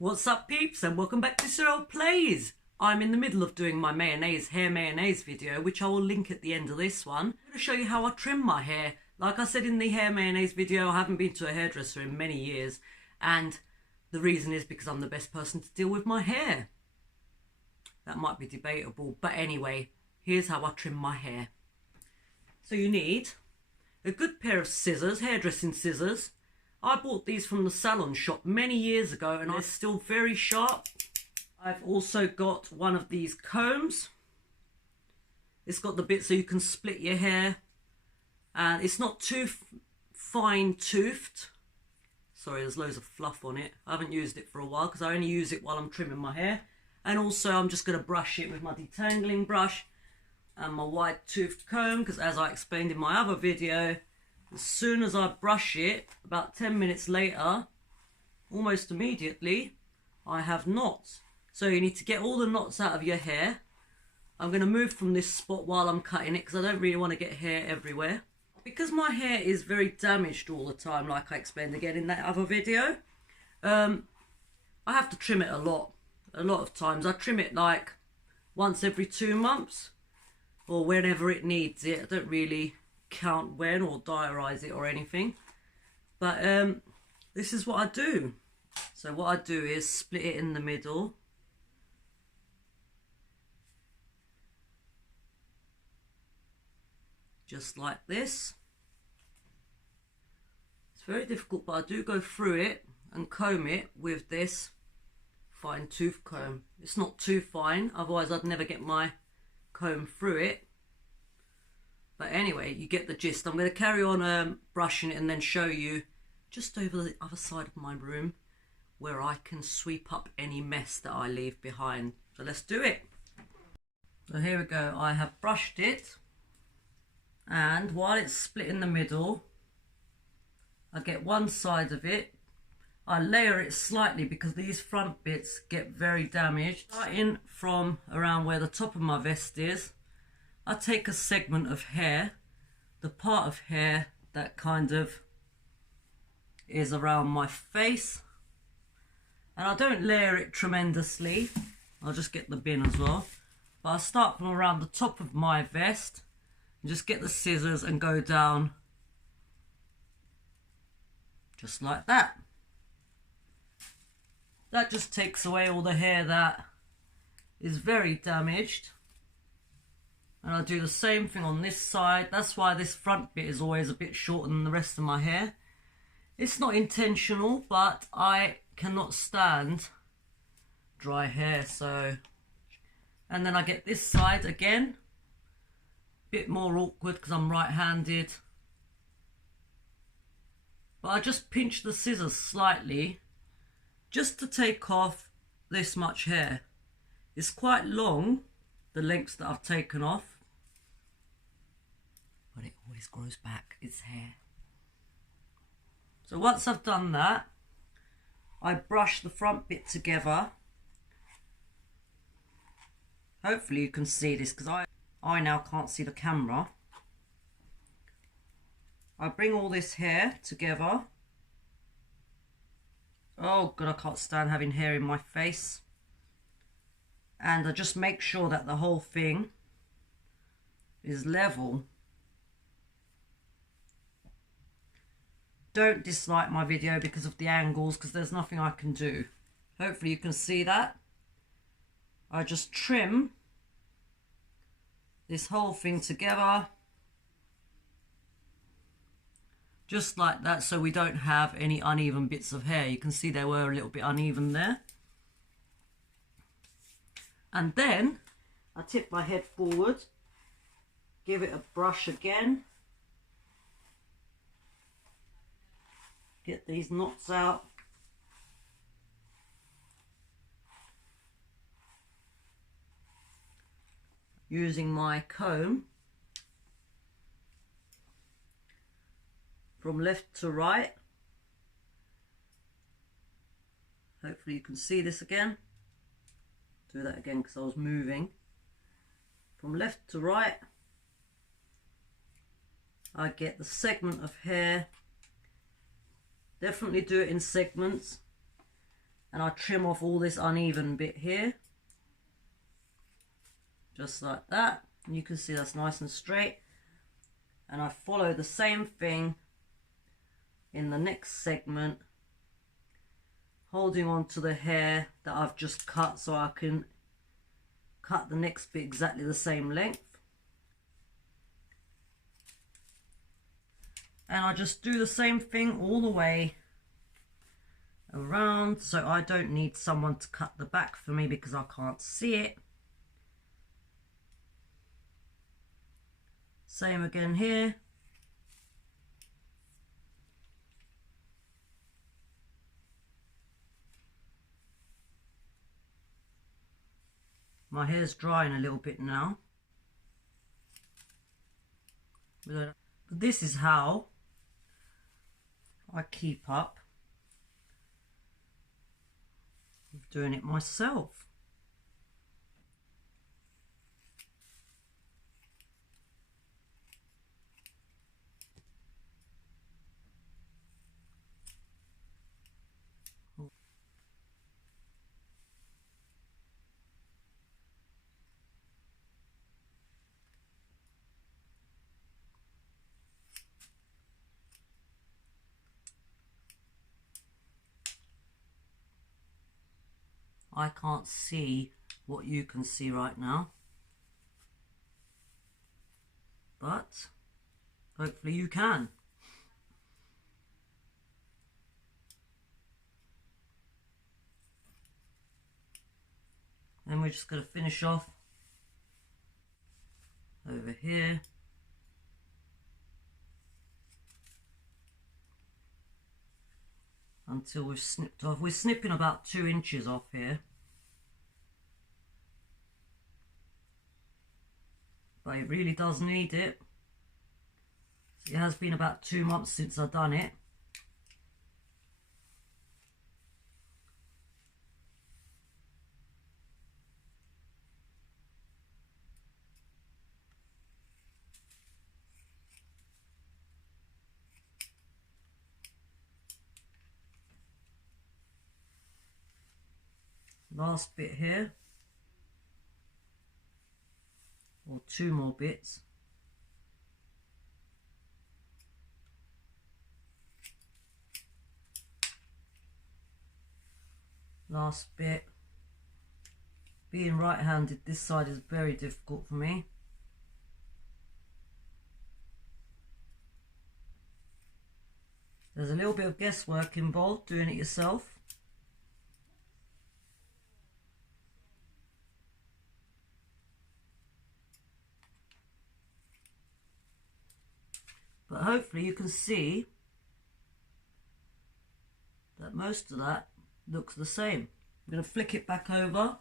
What's up, peeps, and welcome back to Cyril Plays. I'm in the middle of doing my hair mayonnaise video, which I will link at the end of this one. I'm going to show you how I trim my hair. Like I said in the hair mayonnaise video, I haven't been to a hairdresser in many years, and the reason is because I'm the best person to deal with my hair. That might be debatable, but anyway, here's how I trim my hair. So you need a good pair of scissors, hairdressing scissors. I bought these from the salon shop many years ago and they're still very sharp. I've also got one of these combs. It's got the bit so you can split your hair, and it's not too fine toothed. Sorry, there's loads of fluff on it. I haven't used it for a while because I only use it while I'm trimming my hair. And also I'm just going to brush it with my detangling brush and my wide toothed comb, because as I explained in my other video, as soon as I brush it, about 10 minutes later, almost immediately, I have knots. So you need to get all the knots out of your hair. I'm going to move from this spot while I'm cutting it because I don't really want to get hair everywhere. Because my hair is very damaged all the time, like I explained again in that other video, I have to trim it a lot of times. I trim it like once every 2 months or whenever it needs it. I don't really count when or diarize it or anything, but this is what I do. So what I do is split it in the middle, just like this. It's very difficult, but I do go through it and comb it with this fine tooth comb. It's not too fine, otherwise I'd never get my comb through it. But anyway, you get the gist. I'm going to carry on brushing it and then show you just over the other side of my room where I can sweep up any mess that I leave behind. So let's do it. So here we go. I have brushed it, and while it's split in the middle, I get one side of it. I layer it slightly because these front bits get very damaged. Starting from around where the top of my vest is, I take a segment of hair, the part of hair that kind of is around my face, and I don't layer it tremendously. I'll just get the bin as well, but I start from around the top of my vest and just get the scissors and go down just like that. That just takes away all the hair that is very damaged. And I'll do the same thing on this side. That's why this front bit is always a bit shorter than the rest of my hair. It's not intentional, but I cannot stand dry hair, so. And then I get this side again. Bit more awkward because I'm right-handed. But I just pinch the scissors slightly just to take off this much hair. It's quite long, the lengths that I've taken off, but it always grows back, it's hair. So once I've done that, I brush the front bit together. Hopefully you can see this because I now can't see the camera. I bring all this hair together. Oh God, I can't stand having hair in my face. And I just make sure that the whole thing is level. Don't dislike my video because of the angles, because there's nothing I can do. Hopefully you can see that. I just trim this whole thing together. Just like that, so we don't have any uneven bits of hair. You can see they were a little bit uneven there. And then I tip my head forward, give it a brush again, get these knots out, using my comb from left to right. Hopefully you can see this again. Do that again because I was moving. From left to right, I get the segment of hair. Definitely do it in segments. and I trim off all this uneven bit here, just like that, and you can see that's nice and straight. And I follow the same thing in the next segment, holding on to the hair that I've just cut so I can cut the next bit exactly the same length. And I just do the same thing all the way around, so I don't need someone to cut the back for me because I can't see it. Same again here. My hair's drying a little bit now. But this is how I keep up with doing it myself. I can't see what you can see right now, but hopefully you can. Then we're just going to finish off over here. Until we've snipped off. We're snipping about 2 inches off here. But it really does need it. It has been about 2 months since I've done it. Last bit here, or 2 more bits. Last bit. Being right-handed, this side is very difficult for me. There's a little bit of guesswork involved doing it yourself. But hopefully you can see that most of that looks the same. I'm going to flick it back over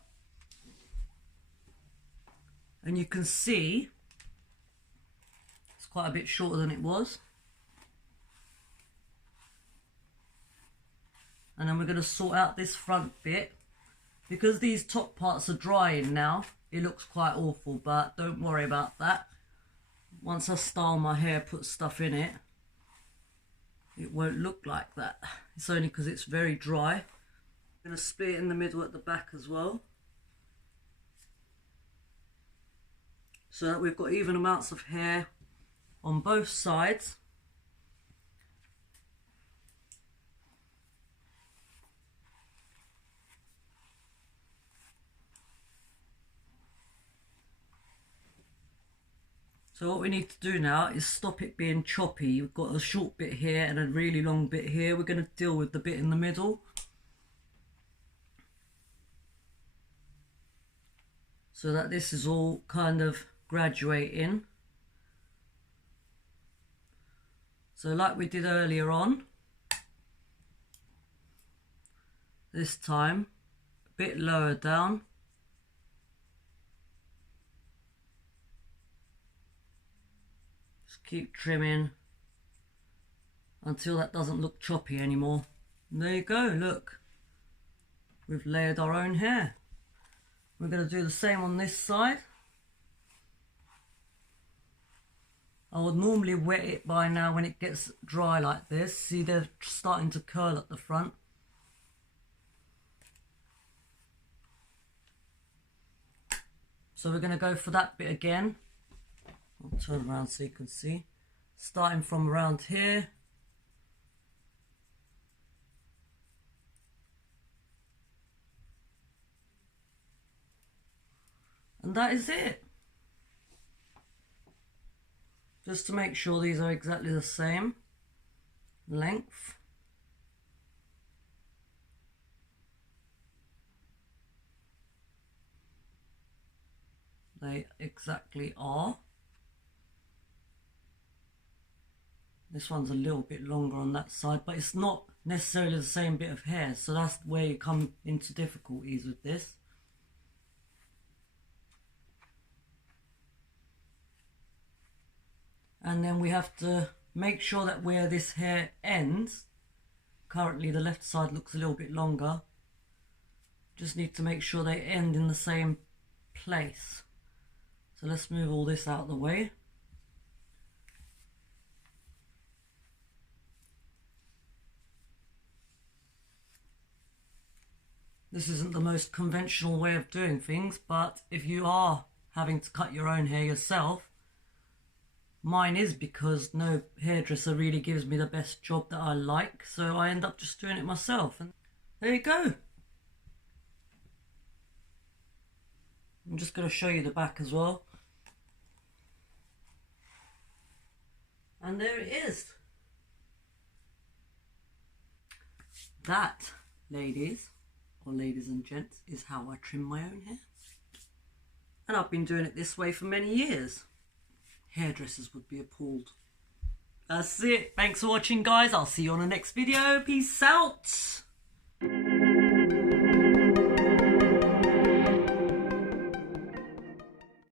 and you can see it's quite a bit shorter than it was. And then we're going to sort out this front bit. Because these top parts are drying now, it looks quite awful, but don't worry about that. Once I style my hair, put stuff in it, it won't look like that. It's only because it's very dry. I'm going to split it in the middle at the back as well, so that we've got even amounts of hair on both sides. So what we need to do now is stop it being choppy. We've got a short bit here and a really long bit here. We're going to deal with the bit in the middle, so that this is all kind of graduating. So like we did earlier on, this time a bit lower down. Just keep trimming until that doesn't look choppy anymore. And there you go, look, we've layered our own hair. We're going to do the same on this side. I would normally wet it by now when it gets dry like this. See, they're starting to curl at the front. So we're going to go for that bit again. I'll turn around so you can see. Starting from around here. And that is it. Just to make sure these are exactly the same length. They exactly are. This one's a little bit longer on that side, but it's not necessarily the same bit of hair, so that's where you come into difficulties with this. And then we have to make sure that where this hair ends, currently the left side looks a little bit longer, just need to make sure they end in the same place. So let's move all this out of the way. This isn't the most conventional way of doing things, but if you are having to cut your own hair yourself, mine is because no hairdresser really gives me the best job that I like, so I end up just doing it myself. And there you go. I'm just going to show you the back as well. And there it is. That, ladies and gents, is how I trim my own hair. And I've been doing it this way for many years. Hairdressers would be appalled. That's it. Thanks for watching, guys. I'll see you on the next video. Peace out.